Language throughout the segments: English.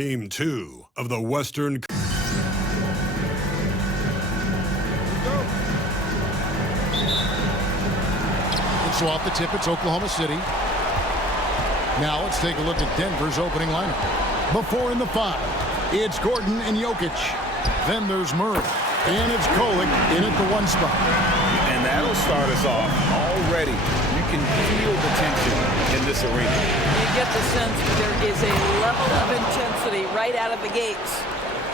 Game 2 of the Western. So off the tip, it's Oklahoma City. Now let's take a look at Denver's opening lineup. Before in the 5, it's Gordon and Jokic. Then there's Murray. And it's Kolek in at the 1 spot. And that'll start us off already. You can feel the tension in this arena. You get the sense that there is a level of intensity right out of the gates.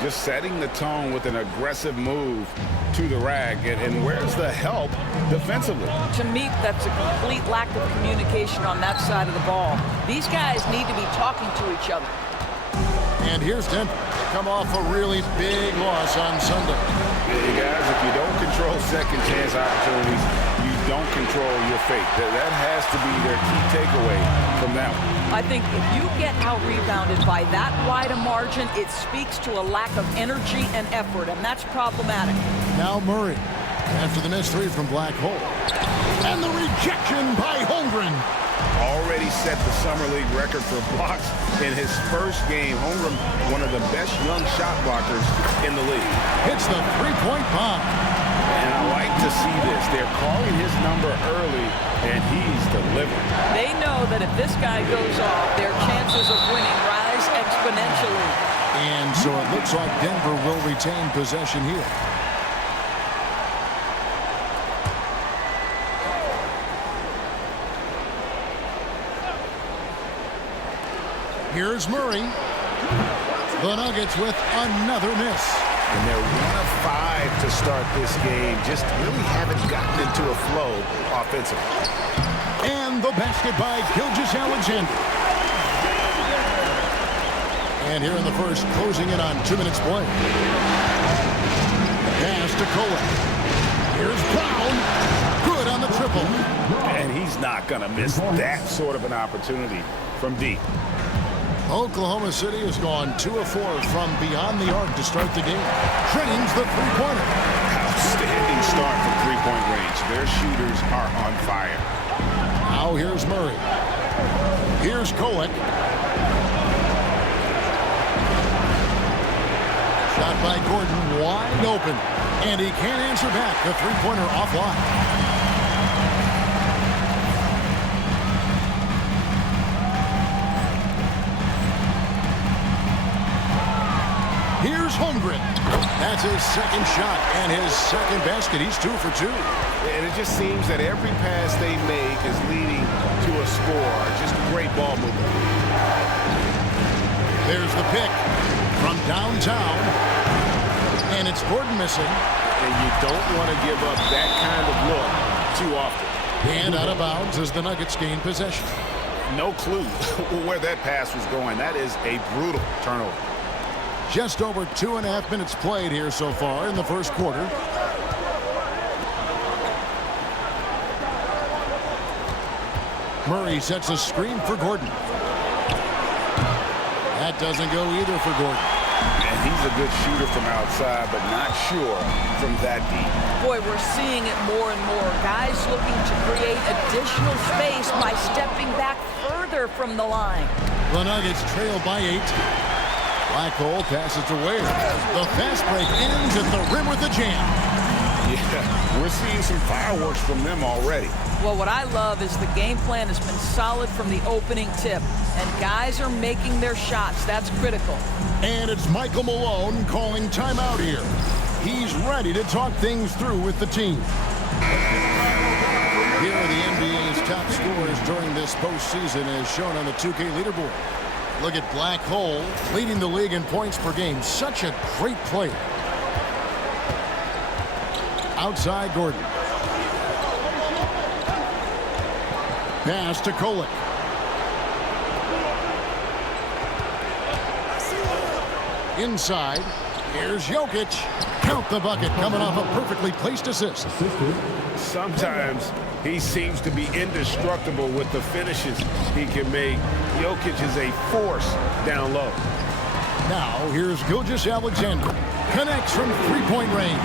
Just setting the tone with an aggressive move to the rack. And where's the help defensively? To me, that's a complete lack of communication on that side of the ball. These guys need to be talking to each other. And here's Denver. Come off a really big loss on Sunday. Hey guys, if you don't control second chance opportunities, you don't control your fate. That has to be their key takeaway from that one. I think if you get out-rebounded by that wide a margin, it speaks to a lack of energy and effort, and that's problematic. Now Murray, after the missed 3 from Black Hole. And the rejection by Holmgren. Already set the Summer League record for blocks in his first game. Holmgren, one of the best young shot blockers in the league. Hits the 3-point bomb. And I like to see this. They're calling his number early, and he's delivering. They know that if this guy goes off, their chances of winning rise exponentially. And so it looks like Denver will retain possession here. Here's Murray. The Nuggets with another miss. And they're 1 of 5 to start this game. Just really haven't gotten into a flow offensively. And the basket by Gilgeous-Alexander. And here in the first, closing in on 2 minutes play. Pass to Kolek. Here's Brown. Good on the triple. And he's not going to miss that sort of an opportunity from deep. Oklahoma City has gone 2 of 4 from beyond the arc to start the game. Trains the three-pointer. Outstanding start from three-point range. Their shooters are on fire. Now here's Murray. Here's Kolek. Shot by Gordon, wide open. And he can't answer back. The three-pointer offline. Here's Holmgren. That's his second shot and his second basket. He's 2 for 2. And it just seems that every pass they make is leading to a score. Just great ball movement. There's the pick from downtown. And it's Gordon missing. And you don't want to give up that kind of look too often. And out of bounds as the Nuggets gain possession. No clue where that pass was going. That is a brutal turnover. Just over 2.5 minutes played here so far in the first quarter. Murray sets a screen for Gordon. That doesn't go either for Gordon. And he's a good shooter from outside, but not sure from that deep. Boy, we're seeing it more and more. Guys looking to create additional space by stepping back further from the line. The Nuggets trail by 8. Black Hole passes to Ware. The fast break ends at the rim with a jam. Yeah, we're seeing some fireworks from them already. Well, what I love is the game plan has been solid from the opening tip, and guys are making their shots. That's critical. And it's Michael Malone calling timeout here. He's ready to talk things through with the team. Here are the NBA's top scorers during this postseason as shown on the 2K leaderboard. Look at Black Hole leading the league in points per game. Such a great player. Outside Gordon. Pass to Kolek. Inside. Here's Jokic. Count the bucket coming off a perfectly placed assist. Sometimes he seems to be indestructible with the finishes he can make. Jokic is a force down low. Now here's Gilgeous-Alexander. Connects from three-point range.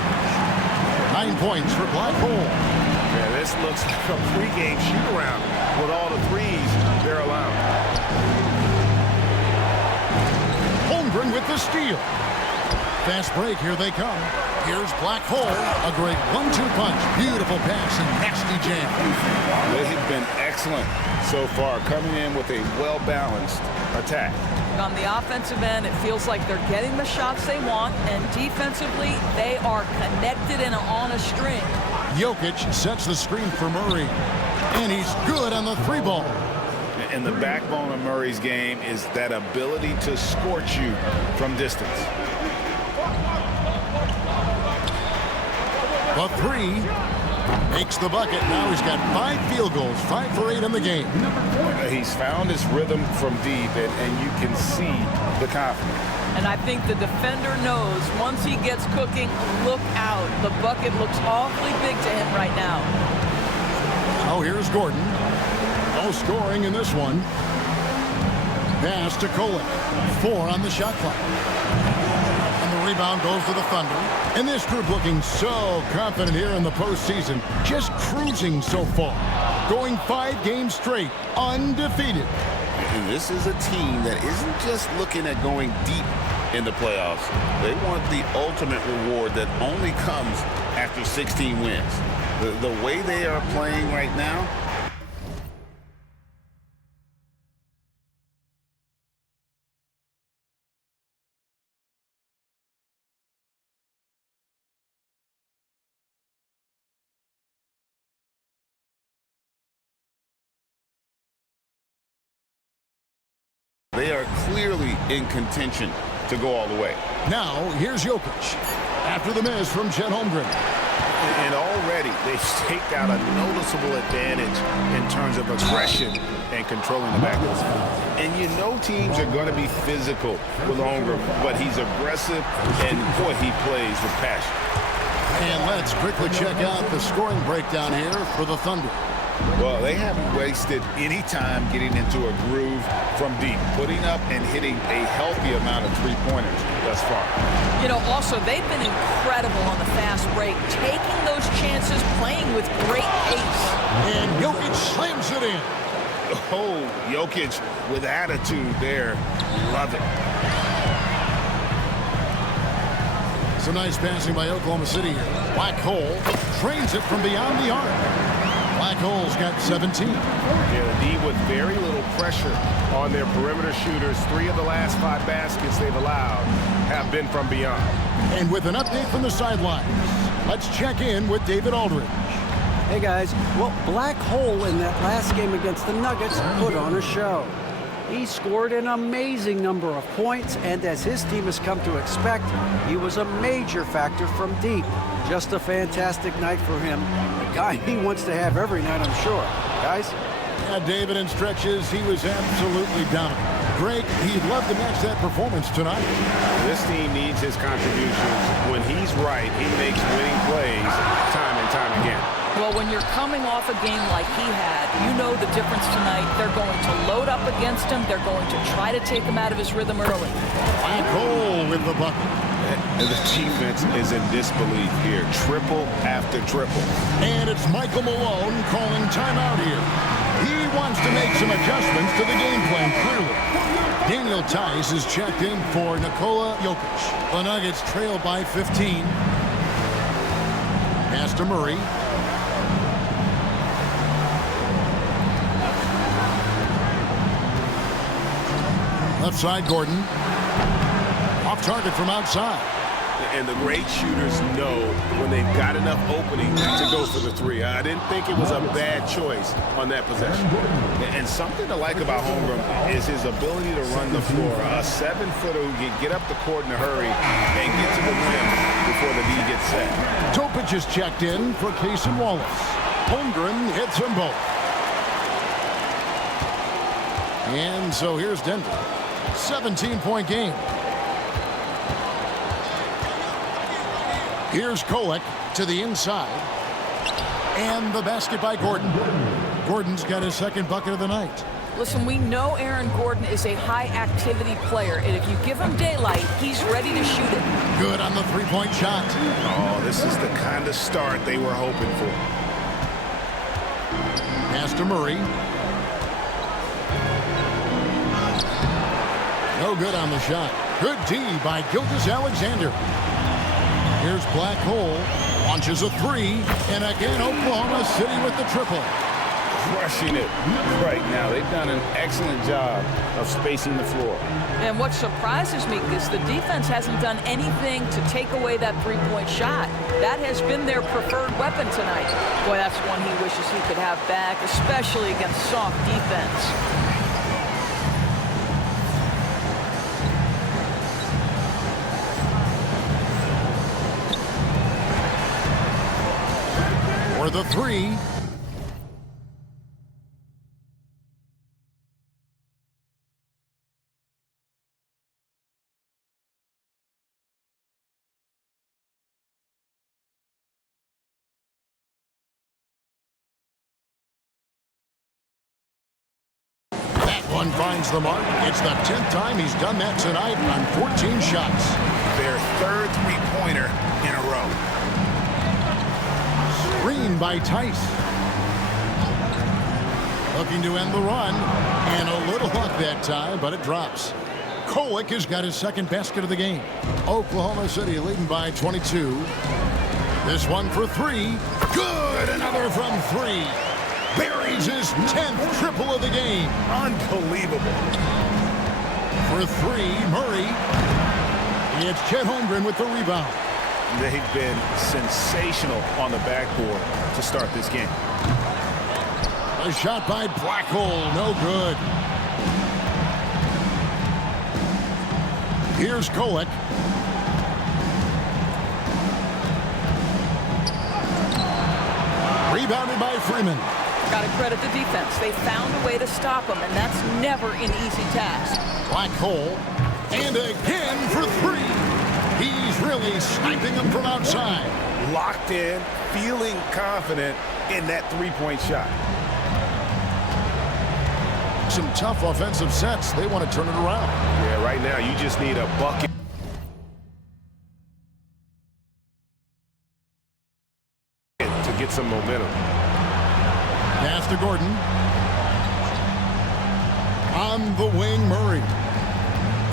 9 points for Black Hole. Yeah, this looks like a pregame shoot-around with all the threes they're allowed. Holmgren with the steal. Fast break, here they come. Here's Black Hole, a great 1-2 punch. Beautiful pass and nasty jam. They have been excellent so far, coming in with a well-balanced attack. On the offensive end, it feels like they're getting the shots they want, and defensively, they are connected and on a string. Jokic sets the screen for Murray, and he's good on the 3-ball. And the backbone of Murray's game is that ability to scorch you from distance. The 3 makes the bucket. Now he's got 5 field goals, 5 for 8 in the game. He's found his rhythm from deep, and you can see the confidence. And I think the defender knows once he gets cooking, look out. The bucket looks awfully big to him right now. Oh, here's Gordon. No scoring in this one. Pass to Kolek. 4 on the shot clock. And the rebound goes to the Thunder. And this group looking so confident here in the postseason. Just cruising so far. Going 5 games straight, undefeated. And this is a team that isn't just looking at going deep in the playoffs. They want the ultimate reward that only comes after 16 wins. The way they are playing right now, they are clearly in contention to go all the way. Now, here's Jokic. After the miss from Chet Holmgren. And already they've staked out a noticeable advantage in terms of aggression and controlling the backcourt. And you know teams are going to be physical with Holmgren, but he's aggressive, and boy, he plays with passion. And let's quickly check out the scoring breakdown here for the Thunder. Well, they haven't wasted any time getting into a groove from deep, putting up and hitting a healthy amount of three-pointers thus far. You know, also, they've been incredible on the fast break, taking those chances, playing with great pace. And Jokic slams it in. Oh, Jokic with attitude there. Love it. Some nice passing by Oklahoma City here. Black Hole trains it from beyond the arc. Black Hole's got 17. Yeah, the D with very little pressure on their perimeter shooters. 3 of the last 5 baskets they've allowed have been from beyond. And with an update from the sidelines, let's check in with David Aldridge. Hey guys, well, Black Hole in that last game against the Nuggets put on a show. He scored an amazing number of points, and as his team has come to expect, he was a major factor from deep. Just a fantastic night for him. The guy he wants to have every night, I'm sure. Guys? Yeah, David, in stretches, he was absolutely dominant. Greg, he'd love to match that performance tonight. This team needs his contributions. When he's right, he makes winning plays time and time again. Well, when you're coming off a game like he had, you know the difference tonight. They're going to load up against him. They're going to try to take him out of his rhythm early. Black Hole with the bucket. And the defense is in disbelief here. Triple after triple. And it's Michael Malone calling timeout here. He wants to make some adjustments to the game plan, clearly. Daniel Tice is checked in for Nikola Jokic. The Nuggets trail by 15. Pass to Murray. Left side, Gordon. Off target from outside. And the great shooters know when they've got enough opening to go for the 3. I didn't think it was a bad choice on that possession. And something to like about Holmgren is his ability to run the floor. A 7-footer who can get up the court in a hurry and get to the rim before the D gets set. Topic is checked in for Cason Wallace. Holmgren hits them both. And so here's Denver. 17-point game. Here's Kolek to the inside. And the basket by Gordon. Gordon's got his second bucket of the night. Listen, we know Aaron Gordon is a high-activity player, and if you give him daylight, he's ready to shoot it. Good on the three-point shot. Oh, this is the kind of start they were hoping for. Pass to Murray. No good on the shot. Good D by Gilgeous-Alexander. Here's Black Hole. Launches a three. And again, Oklahoma City with the triple. Crushing it right now. They've done an excellent job of spacing the floor. And what surprises me is the defense hasn't done anything to take away that three-point shot. That has been their preferred weapon tonight. Boy, that's one he wishes he could have back, especially against soft defense. For the three. One finds the mark. It's the 10th time he's done that tonight on 14 shots. Their third three-pointer in a row. Screen by Tice. Looking to end the run. And a little luck that time, but it drops. Kolek has got his second basket of the game. Oklahoma City leading by 22. This one for three. Good! Another from three. Buries his 10th triple of the game. Unbelievable. For three, Murray. It's Chet Holmgren with the rebound. They've been sensational on the backboard to start this game. A shot by Black Hole, no good. Here's Kolek. Rebounded by Freeman. Got to credit the defense. They found a way to stop him, and that's never an easy task. Black Hole. And again for three. He's really sniping them from outside. Locked in, feeling confident in that three-point shot. Some tough offensive sets. They want to turn it around. Yeah, right now you just need a bucket. To get some momentum. Pass to Gordon. On the wing, Murray.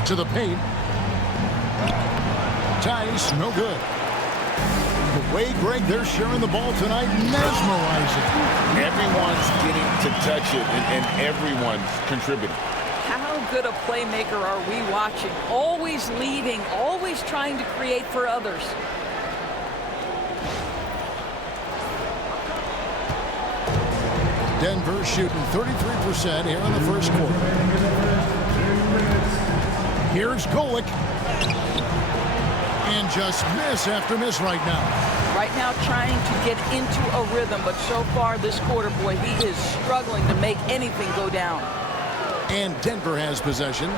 To the paint. Tice, no good. The way, Greg, they're sharing the ball tonight, mesmerizing. Everyone's getting to touch it, and everyone's contributing. How good a playmaker are we watching? Always leading, always trying to create for others. Denver shooting 33% here in the first quarter. Here's Kolek. And just miss after miss right now. Right now trying to get into a rhythm, but so far this quarter, boy, he is struggling to make anything go down. And Denver has possession.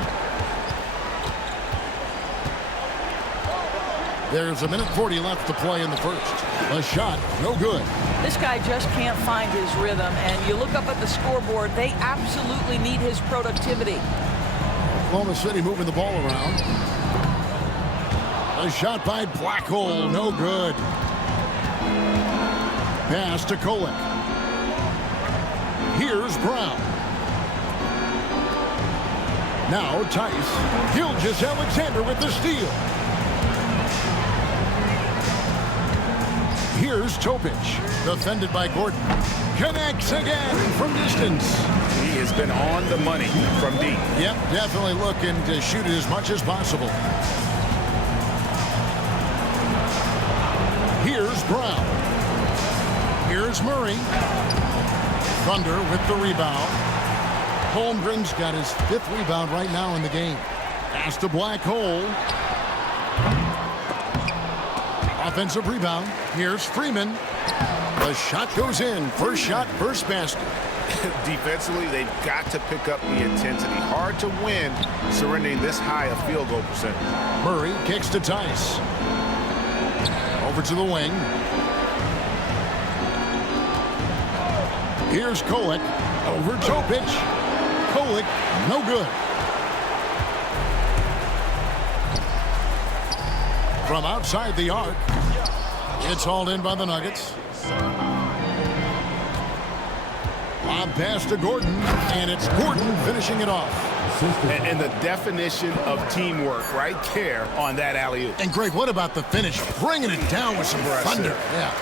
There's 1:40 left to play in the first. A shot, no good. This guy just can't find his rhythm, and you look up at the scoreboard, they absolutely need his productivity. Oklahoma City moving the ball around. A shot by Black Hole, no good. Pass to Kolek. Here's Brown. Now Tice. Gilgeous-Alexander with the steal. Here's Topic. Defended by Gordon. Connects again from distance. He has been on the money from deep. Yep, definitely looking to shoot it as much as possible. Here's Brown. Here's Murray. Thunder with the rebound. Holmgren's got his 5th rebound right now in the game. Pass to Black Hole. Offensive rebound. Here's Freeman. The shot goes in. First shot, first basket. Defensively, they've got to pick up the intensity. Hard to win surrendering this high a field goal percentage. Murray kicks to Tice. Over to the wing. Here's Kolek. Over Topic. Kolek, no good. From outside the arc. It's hauled in by the Nuggets. Lob pass to Gordon, and it's Gordon finishing it off. And the definition of teamwork right there on that alley-oop. And Greg, what about the finish? Bringing it down with some thunder. Yeah.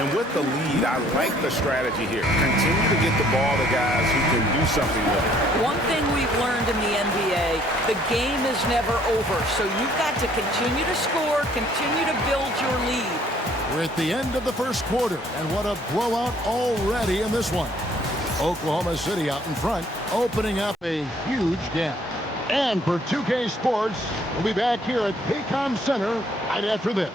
And with the lead, I like the strategy here. Continue to get the ball to guys who can do something with it. One thing we've learned in the NBA, the game is never over. So you've got to continue to score, continue to build your lead. We're at the end of the first quarter, and what a blowout already in this one. Oklahoma City out in front, opening up a huge gap. And for 2K Sports, we'll be back here at Paycom Center right after this.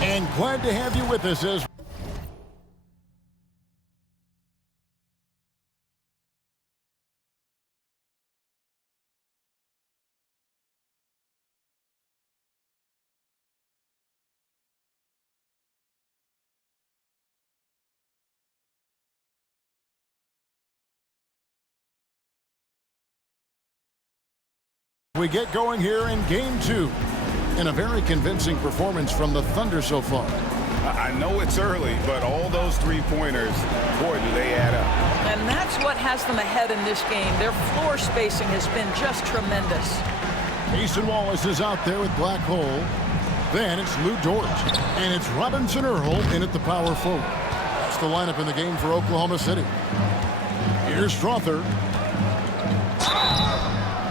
And glad to have you with us as we get going here in Game 2. And a very convincing performance from the Thunder so far. I know it's early, but all those three-pointers, boy, do they add up. And that's what has them ahead in this game. Their floor spacing has been just tremendous. Mason Wallace is out there with Black Hole. Then it's Lou Dort. And it's Robinson Earl in at the power forward. That's the lineup in the game for Oklahoma City. Here's Strother.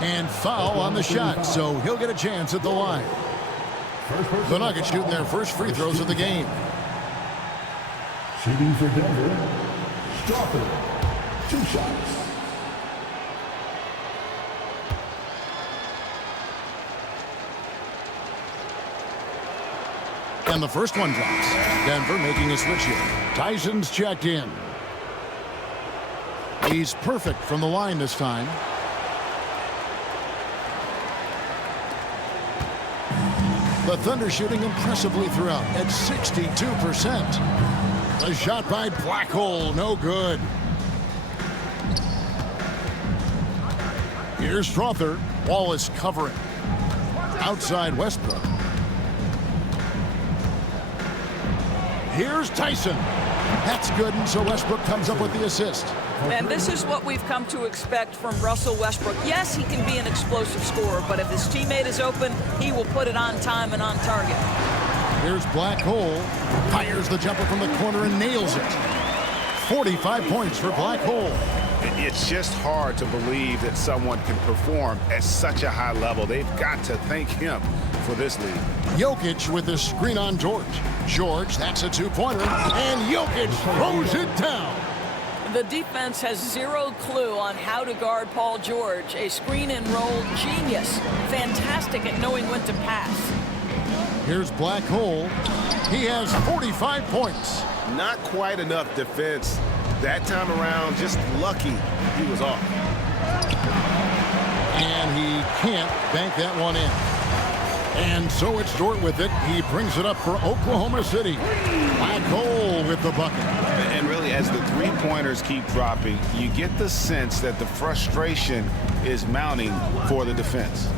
And foul on the shot, so he'll get a chance at the line. The Nuggets shooting their first free throws of the game. Shooting for Denver, Strother, 2 shots. And the first one drops. Denver making a switch here. Tyson's checked in. He's perfect from the line this time. The Thunder shooting impressively throughout at 62%. The shot by Black Hole, no good. Here's Strother. Wallace covering. Outside Westbrook. Here's Tyson. That's good, and so Westbrook comes up with the assist. And this is what we've come to expect from Russell Westbrook. Yes, he can be an explosive scorer, but if his teammate is open, he will put it on time and on target. Here's Black Hole. Fires the jumper from the corner and nails it. 45 points for Black Hole. It's just hard to believe that someone can perform at such a high level. They've got to thank him for this lead. Jokic with a screen on George. George, that's a 2-pointer. And Jokic throws it down. The defense has zero clue on how to guard Paul George. A screen and roll genius. Fantastic at knowing when to pass. Here's Black Hole. He has 45 points. Not quite enough defense. That time around, just lucky he was off. And he can't bank that one in. And so it's Dort with it. He brings it up for Oklahoma City. Black Hole with the bucket. And really, as the three-pointers keep dropping, you get the sense that the frustration is mounting for the defense.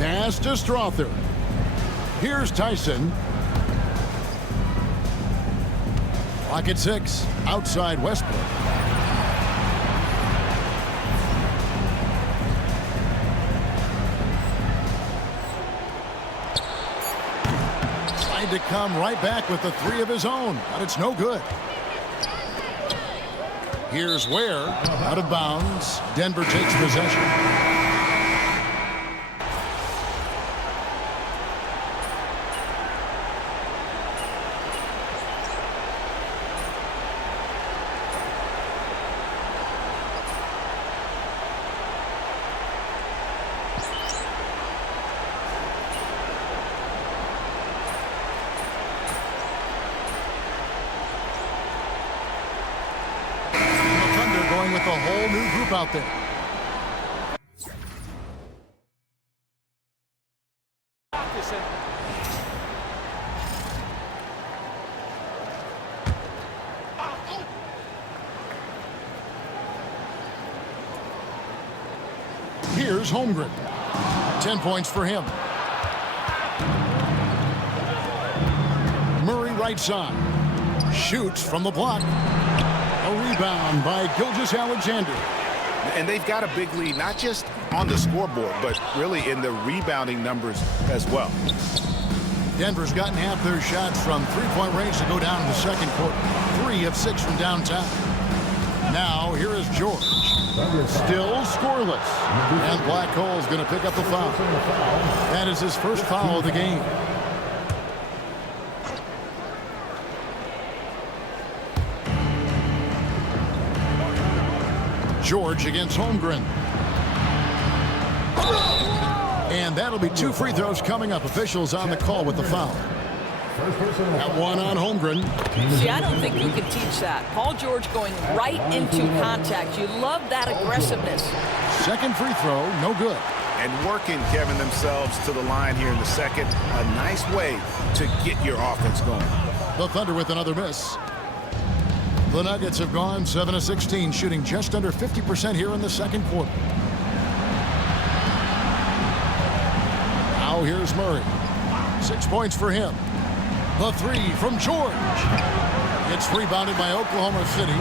Pass to Strother. Here's Tyson. Clock at 6. Outside Westbrook. Tried to come right back with the 3 of his own, but it's no good. Here's Ware, out of bounds. Denver takes possession. With a whole new group out there. Here's Holmgren. 10 points for him. Murray right side. Shoots from the block. A rebound by Gilgeous-Alexander. And they've got a big lead, not just on the scoreboard, but really in the rebounding numbers as well. Denver's gotten half their shots from three-point range to go down in the second quarter. 3 of 6 from downtown. Now, here is George. Still scoreless. And Black Hole's going to pick up the foul. That is his first foul of the game. George against Holmgren. And that'll be 2 free throws coming up. Officials on the call with the foul. That one on Holmgren. See, I don't think you can teach that. Paul George going right into contact. You love that aggressiveness. Second free throw, no good. And working, Kevin, themselves to the line here in the second. A nice way to get your offense going. The Thunder with another miss. The Nuggets have gone 7 of 16, shooting just under 50% here in the second quarter. Now here's Murray. 6 points for him. The 3 from George. It's rebounded by Oklahoma City.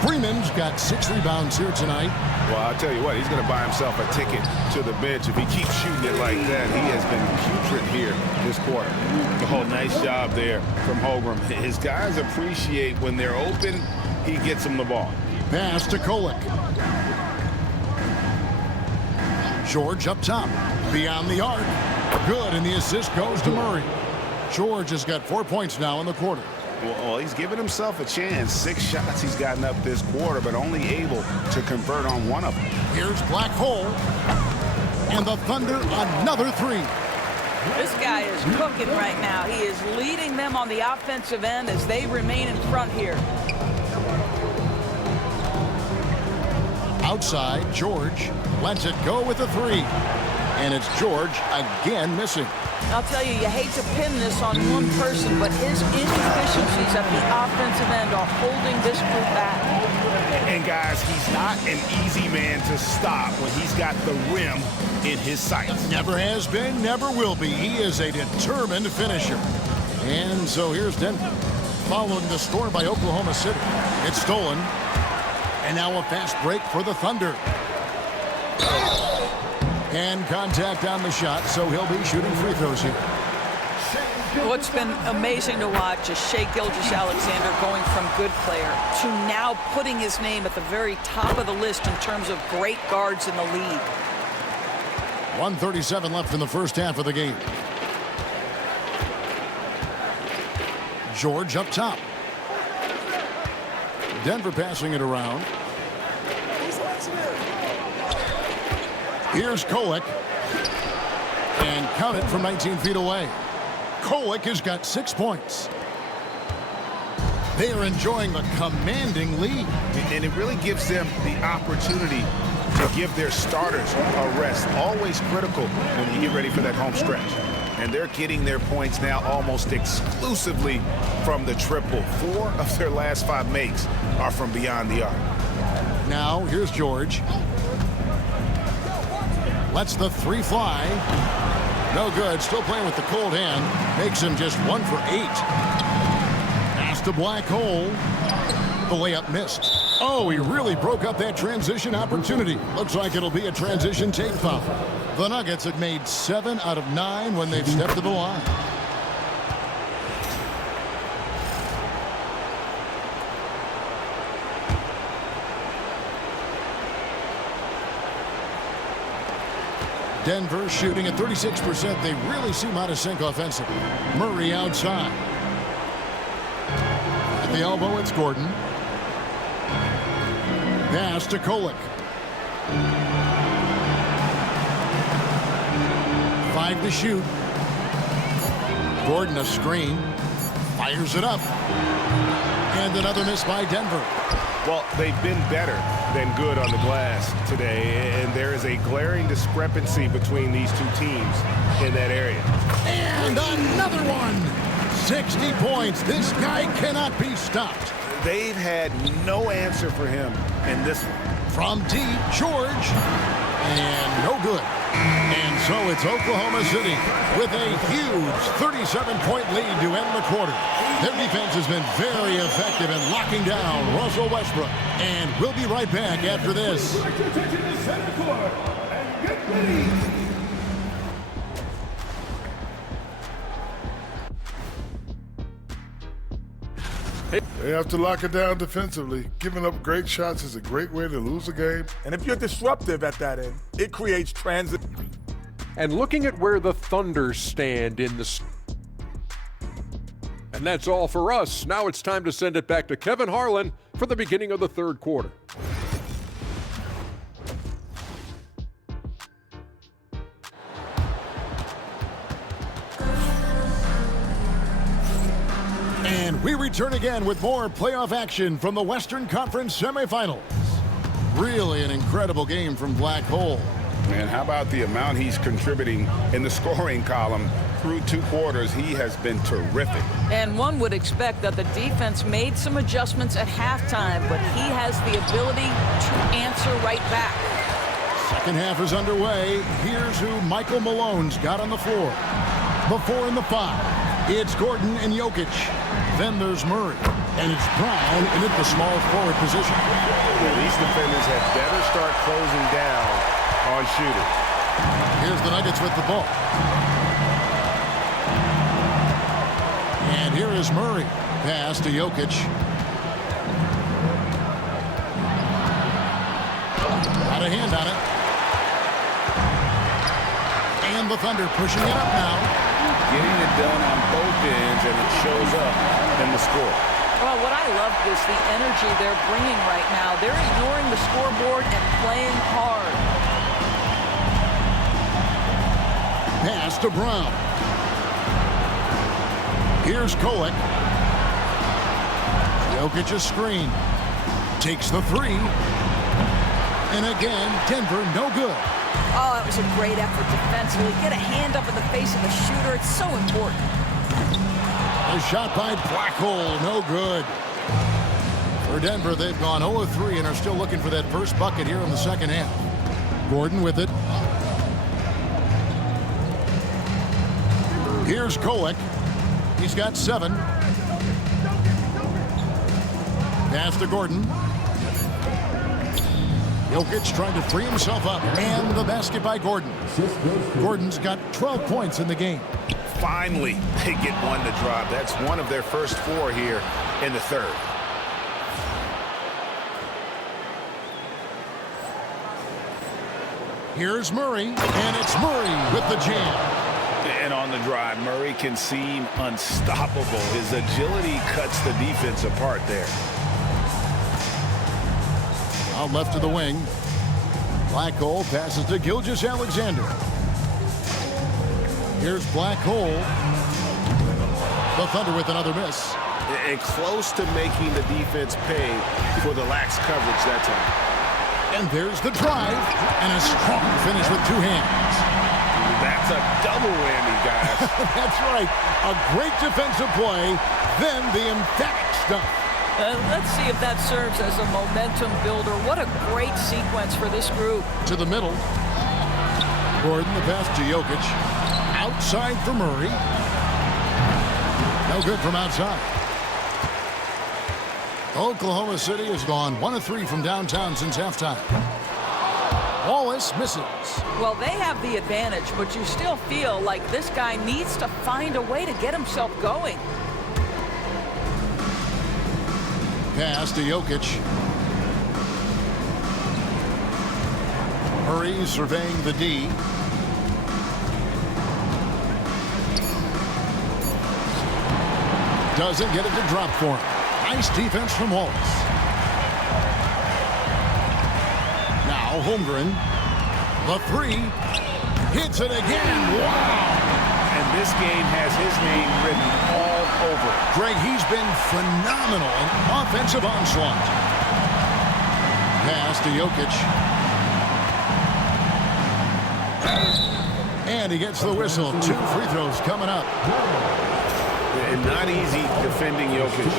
Freeman's got 6 rebounds here tonight. Well, I'll tell you what, he's going to buy himself a ticket to the bench. If he keeps shooting it like that, he has been putrid here this quarter. Oh, nice job there from Holmgren. His guys appreciate when they're open, he gets them the ball. Pass to Kolek. George up top. Beyond the arc. Good, and the assist goes to Murray. George has got 4 points now in the quarter. Well, he's given himself a chance. 6 shots he's gotten up this quarter, but only able to convert on 1 of them. Here's Black Hole. And the Thunder, another 3. This guy is cooking right now. He is leading them on the offensive end as they remain in front here. Outside, George lets it go with a 3. And it's George again missing. I'll tell you, you hate to pin this on one person, but his inefficiencies at the offensive end are holding this group back. And guys, he's not an easy man to stop when he's got the rim in his sights. Never has been, never will be. He is a determined finisher. And so here's Denver, following the score by Oklahoma City. It's stolen. And now a fast break for the Thunder. And contact on the shot, so he'll be shooting free throws here. What's been amazing to watch is Shai Gilgeous-Alexander going from good player to now putting his name at the very top of the list in terms of great guards in the league. 1:37 left in the first half of the game. George up top. Denver passing it around. Here's Kolek. And count it from 19 feet away. Kolek has got 6 points. They are enjoying a commanding lead. And it really gives them the opportunity to give their starters a rest. Always critical when you get ready for that home stretch. And they're getting their points now almost exclusively from the triple. 4 of their last 5 makes are from beyond the arc. Now, here's George. Lets the three fly. No good. Still playing with the cold hand. Makes him just 1 for 8. Pass to Black Hole. The layup missed. Oh, he really broke up that transition opportunity. Looks like it'll be a transition tape foul. The Nuggets have made 7 out of 9 when they've stepped to the line. Denver shooting at 36%. They really seem out of sync offensively. Murray outside. At the elbow, it's Gordon. Pass to Kolek. 5 to shoot. Gordon a screen. Fires it up. And another miss by Denver. Well, they've been better than good on the glass today, and there is a glaring discrepancy between these two teams in that area. And another one. 60 points. This guy cannot be stopped. They've had no answer for him in this one. From deep, George. And no good. And so it's Oklahoma City with a huge 37-point lead to end the quarter. Their defense has been very effective in locking down Russell Westbrook. And we'll be right back after this. They have to lock it down defensively. Giving up great shots is a great way to lose a game. And if you're disruptive at that end, it creates transit. And looking at where the Thunder stand in the... And that's all for us. Now it's time to send it back to Kevin Harlan for the beginning of the third quarter. And we return again with more playoff action from the Western Conference semifinals. Really an incredible game from Black Hole. Man, how about the amount he's contributing in the scoring column through 2 quarters? He has been terrific. And one would expect that the defense made some adjustments at halftime, but he has the ability to answer right back. Second half is underway. Here's who Michael Malone's got on the floor. Before in the 5, it's Gordon and Jokic. Then there's Murray. And it's Brown in at the small forward position. Well, these defenders had better start closing down on shooting. Here's the Nuggets with the ball. And here is Murray. Pass to Jokic. Got a hand on it. And the Thunder pushing it up now. Getting it done on both ends, and it shows up in the score. Well, what I love is the energy they're bringing right now. They're ignoring the scoreboard and playing hard. Pass to Brown. Here's Kolek. Jokic a screen. Takes the 3. And again, Denver no good. Oh, it was a great effort defensively. Get a hand up in the face of the shooter. It's so important. A shot by Black Hole, no good. For Denver, they've gone 0-3 and are still looking for that first bucket here in the second half. Gordon with it. Here's Kolek. He's got 7. Pass to Gordon. Jokic trying to free himself up. And the basket by Gordon. Gordon's got 12 points in the game. Finally, they get one to drop. That's one of their first 4 here in the third. Here's Murray, and it's Murray with the jam. And on the drive, Murray can seem unstoppable. His agility cuts the defense apart there. Out left to the wing. Black Hole passes to Gilgeous-Alexander. Here's Black Hole. The Thunder with another miss. And close to making the defense pay for the lax coverage that time. And there's the drive. And a strong finish with 2 hands. That's a double whammy, guys. That's right. A great defensive play. Then the emphatic stuff. Let's see if that serves as a momentum builder. What a great sequence for this group. To the middle. Gordon, the pass to Jokic. Outside for Murray. No good from outside. Oklahoma City has gone 1 of 3 from downtown since halftime. Wallace misses. Well, they have the advantage, but you still feel like this guy needs to find a way to get himself going. Pass to Jokic. Murray surveying the D. Doesn't get it to drop for him. Nice defense from Wallace. Now Holmgren. The 3. Hits it again. Wow. And this game has his name written all over it. Greg, he's been phenomenal in offensive onslaught. Pass to Jokic. And he gets the whistle. 2 free throws coming up. And not easy defending Jokic.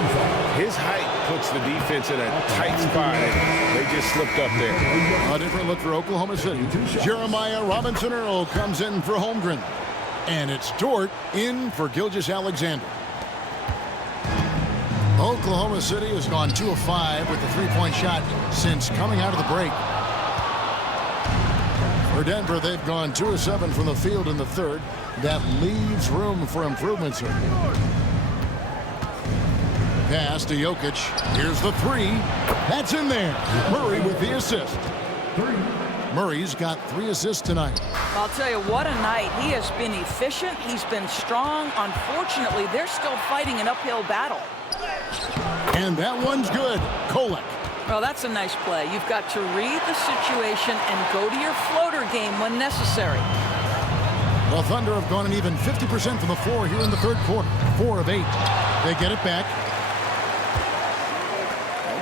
His height puts the defense in a tight spot, and they just slipped up there. A different look for Oklahoma City. Jeremiah Robinson-Earl comes in for Holmgren. And it's Dort in for Gilgeous-Alexander. Oklahoma City has gone 2 of 5 with the three-point shot since coming out of the break. For Denver, they've gone 2 of 7 from the field in the third. That leaves room for improvement, sir. Pass to Jokic. Here's the 3. That's in there. Murray with the assist. Murray's got 3 assists tonight. I'll tell you, what a night. He has been efficient. He's been strong. Unfortunately, they're still fighting an uphill battle. And that one's good. Kolek. Well, that's a nice play. You've got to read the situation and go to your floater game when necessary. The Thunder have gone an even 50% from the floor here in the third quarter. 4 of 8. They get it back.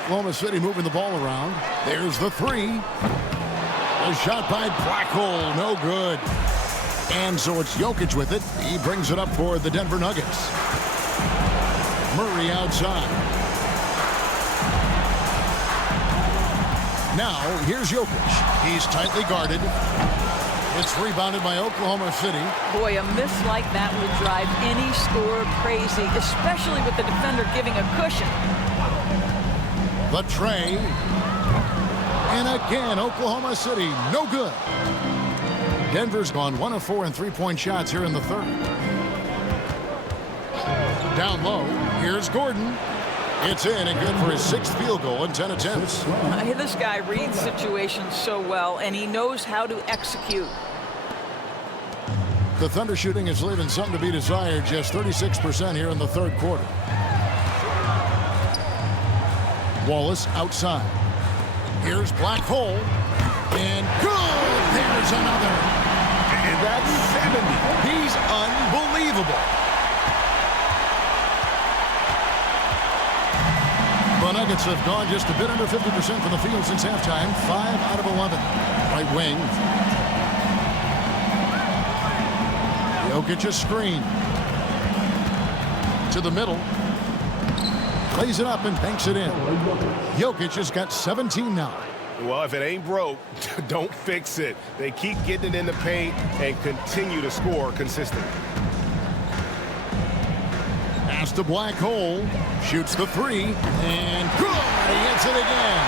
Oklahoma City moving the ball around. There's the 3. A shot by Blackhole. No good. And so it's Jokic with it. He brings it up for the Denver Nuggets. Murray outside. Now, here's Jokic. He's tightly guarded. It's rebounded by Oklahoma City. Boy, a miss like that would drive any scorer crazy, especially with the defender giving a cushion. The tray. And again, Oklahoma City, no good. Denver's gone 1 of 4 in three-point shots here in the third. Down low, here's Gordon. It's in and good for his 6th field goal in 10 attempts. This guy reads situations so well, and he knows how to execute. The Thunder shooting is leaving something to be desired, just 36% here in the third quarter. Wallace outside. Here's Blackhole. And good! There's another. And that's 70. He's unbelievable. The Nuggets have gone just a bit under 50% from the field since halftime. 5 out of 11. Right wing. Jokic a screen. To the middle. Plays it up and banks it in. Jokic has got 17 now. Well, if it ain't broke, don't fix it. They keep getting it in the paint and continue to score consistently. Pass to Blackhole. Shoots the 3. And good! He hits it again.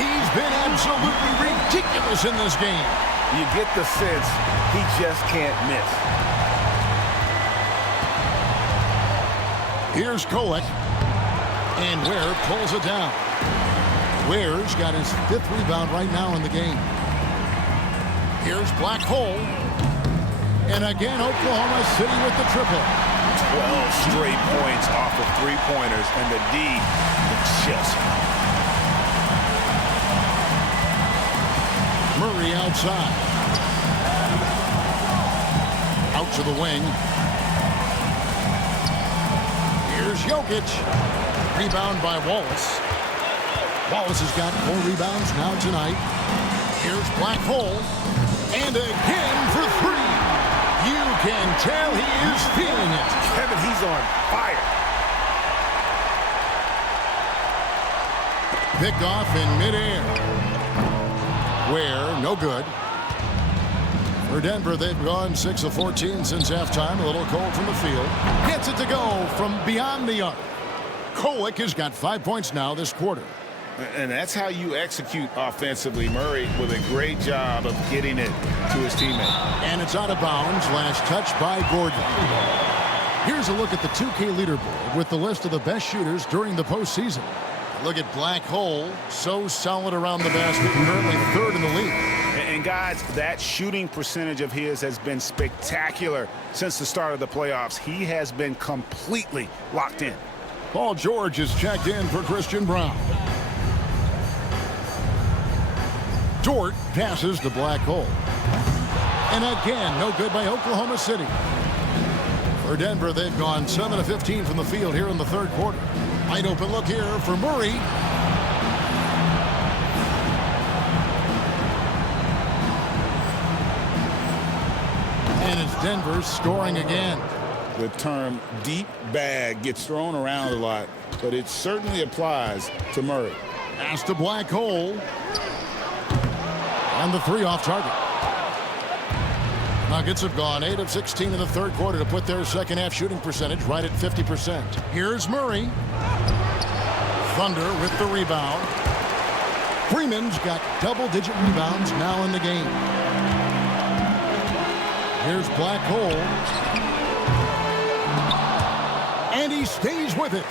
He's been absolutely ridiculous in this game. You get the sense he just can't miss. Here's Kolek. And Ware pulls it down. Ware's got his 5th rebound right now in the game. Here's Blackhole. And again, Oklahoma City with the triple. 12 straight points off of three-pointers, and the D looks just. Murray outside. Out to the wing. Here's Jokic. Rebound by Wallace. Wallace has got 4 rebounds now tonight. Here's Blackhole. And again for 3. You can tell he is feeling it. Kevin, he's on fire. Picked off in midair. Ware, no good. For Denver, they've gone 6 of 14 since halftime. A little cold from the field. Gets it to go from beyond the arc. Kolek has got 5 points now this quarter. And that's how you execute offensively. Murray with a great job of getting it to his teammate. And it's out of bounds. Last touch by Gordon. Here's a look at the 2K leaderboard with the list of the best shooters during the postseason. Look at Black Hole. So solid around the basket. Currently third in the league. And guys, that shooting percentage of his has been spectacular since the start of the playoffs. He has been completely locked in. Paul George is checked in for Christian Braun. Dort passes to Black Hole. And again, no good by Oklahoma City. For Denver, they've gone 7 of 15 from the field here in the third quarter. Wide open look here for Murray. And it's Denver scoring again. The term deep bag gets thrown around a lot, but it certainly applies to Murray. Pass to Black Hole. And the three off target. Nuggets have gone 8 of 16 in the third quarter to put their second half shooting percentage right at 50%. Here's Murray. Thunder with the rebound. Freeman's got double-digit rebounds now in the game. Here's Black Hole. And he stays with it.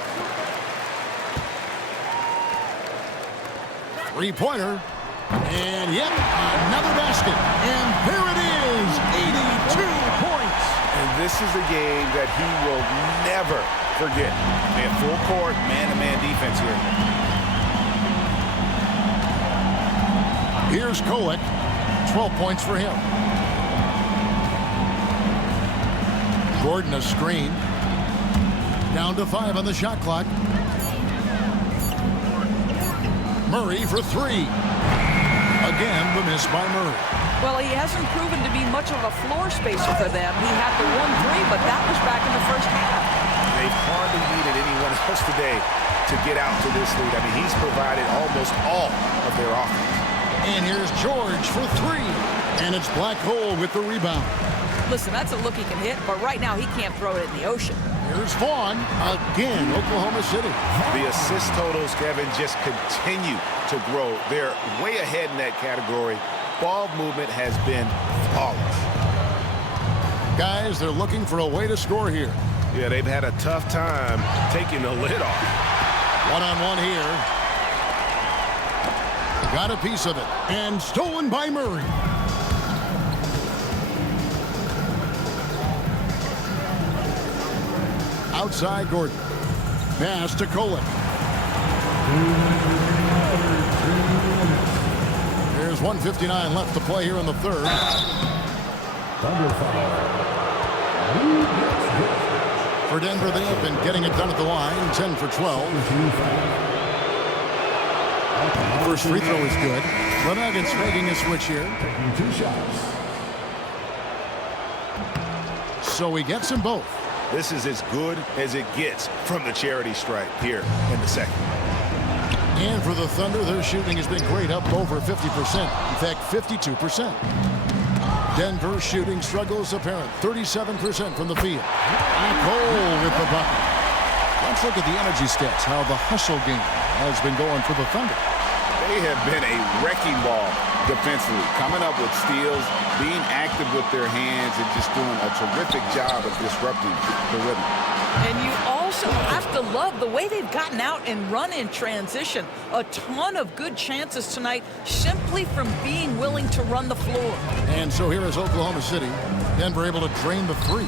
Three-pointer. And yep, another basket. And there it is, 82 points. And this is a game that he will never forget. They have full court, man-to-man defense here. Here's Kolek, 12 points for him. Gordon a screen. Down to 5 on the shot clock. Murray for 3. Again, the miss by Murray. Well, he hasn't proven to be much of a floor spacer for them. He had the 1-3, but that was back in the first half. They've hardly needed anyone else today to get out to this lead. I mean, he's provided almost all of their offense. And here's George for 3. And it's Black Hole with the rebound. Listen, that's a look he can hit, but right now he can't throw it in the ocean. Here's Vaughn, again, Oklahoma City. The assist totals, Kevin, just continue to grow. They're way ahead in that category. Ball movement has been flawless. Guys, they're looking for a way to score here. Yeah, they've had a tough time taking the lid off. One-on-one here. Got a piece of it. And stolen by Murray. Outside Gordon. Pass to Kolek. There's 1:59 left to play here in the third. For Denver, they have been getting it done at the line. 10 for 12. First free throw is good. The Nuggets making a switch here. So he gets them both. This is as good as it gets from the charity stripe here in the second. And for the Thunder, their shooting has been great, up over 50%. In fact, 52%. Denver shooting struggles apparent, 37% from the field. Black Hole with the bucket. Let's look at the energy stats, how the hustle game has been going for the Thunder. They have been a wrecking ball defensively, coming up with steals, being active with their hands, and just doing a terrific job of disrupting the rhythm. And you also have to love the way they've gotten out and run in transition. A ton of good chances tonight simply from being willing to run the floor. And so here is Oklahoma City. Denver able to drain the three.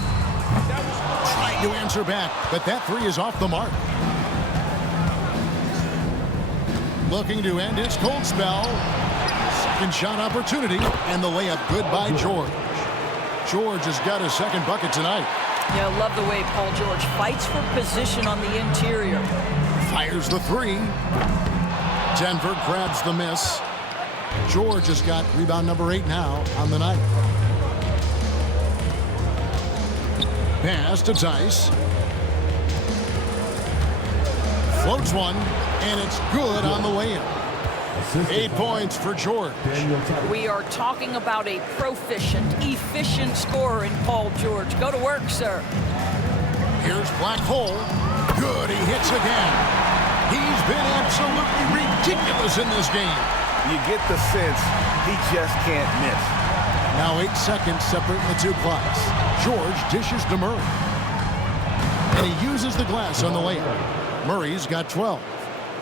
Trying to answer back, but that three is off the mark. Looking to end its cold spell. Second shot opportunity, and the layup good by George. George has got his second bucket tonight. Yeah, I love the way Paul George fights for position on the interior. Fires the three. Denver grabs the miss. George has got rebound number 8 now on the night. Pass to Tice. Floats one, and it's good on the layup. Assistant 8 points for George. Daniel Tice. We are talking about a proficient, efficient scorer in Paul George. Go to work, sir. Here's Black Hole. Good, he hits again. He's been absolutely ridiculous in this game. You get the sense he just can't miss. Now 8 seconds separating the two clocks. George dishes to Murray. And he uses the glass on the layup. Murray's got 12.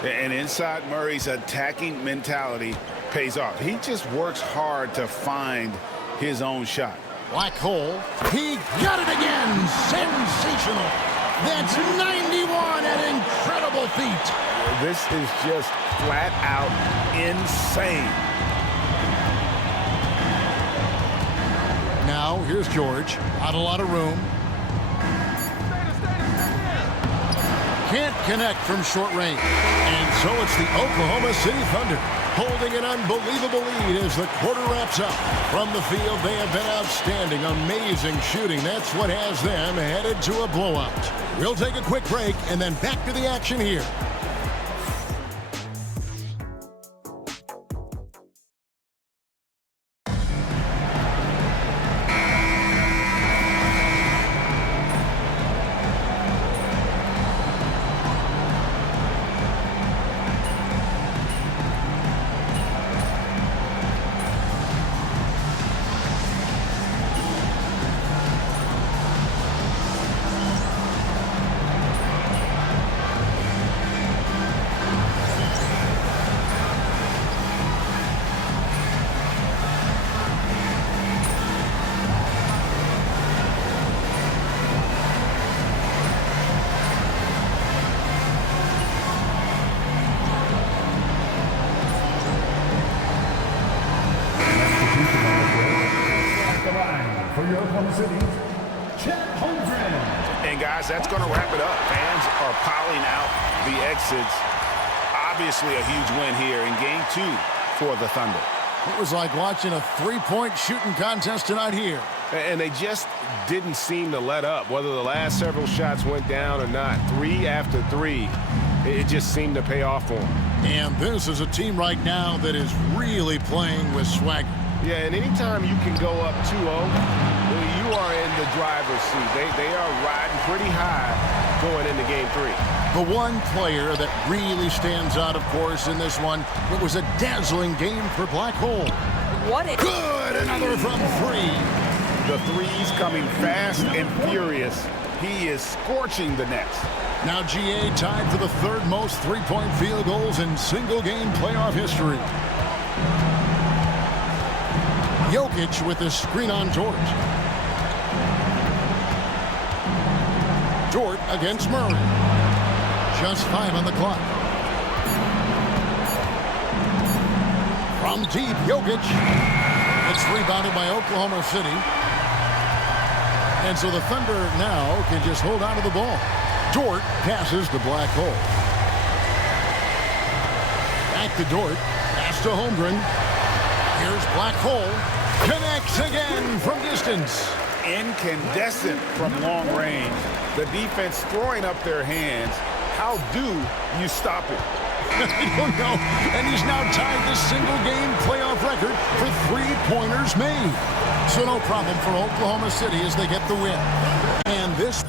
And inside Murray's attacking mentality pays off. He just works hard to find his own shot. Black Hole. He got it again. Sensational. That's 91, an incredible feat. This is just flat out insane. Now, here's George. Not a lot of room. Can't connect from short range. And so it's the Oklahoma City Thunder holding an unbelievable lead as the quarter wraps up. From the field, they have been outstanding. Amazing shooting. That's what has them headed to a blowout. We'll take a quick break and then back to the action here. For your Oklahoma City, Chet Holmgren. And guys, that's going to wrap it up. Fans are piling out the exits. Obviously a huge win here in Game 2 for the Thunder. It was like watching a three-point shooting contest tonight here. And they just didn't seem to let up, whether the last several shots went down or not. 3 after 3, it just seemed to pay off for them. And this is a team right now that is really playing with swagger. Yeah, and anytime you can go up 2-0, you are in the driver's seat. They are riding pretty high going into Game 3. The one player that really stands out, of course, in this one, it was a dazzling game for Black Hole. What a... Good! Another from 3. The threes coming fast and furious. He is scorching the Nets. Now GA tied for the third most three-point field goals in single-game playoff history. Jokic with the screen on George. George against Murray. Just 5 on the clock. From deep, Jokic. It's rebounded by Oklahoma City. And so the Thunder now can just hold on to the ball. Dort passes to Black Hole. Back to Dort. Pass to Holmgren. Here's Black Hole. Connects again from distance. Incandescent from long range. The defense throwing up their hands. How do you stop it? I don't know. And he's now tied the single-game playoff record for three-pointers made. So no problem for Oklahoma City as they get the win. And this...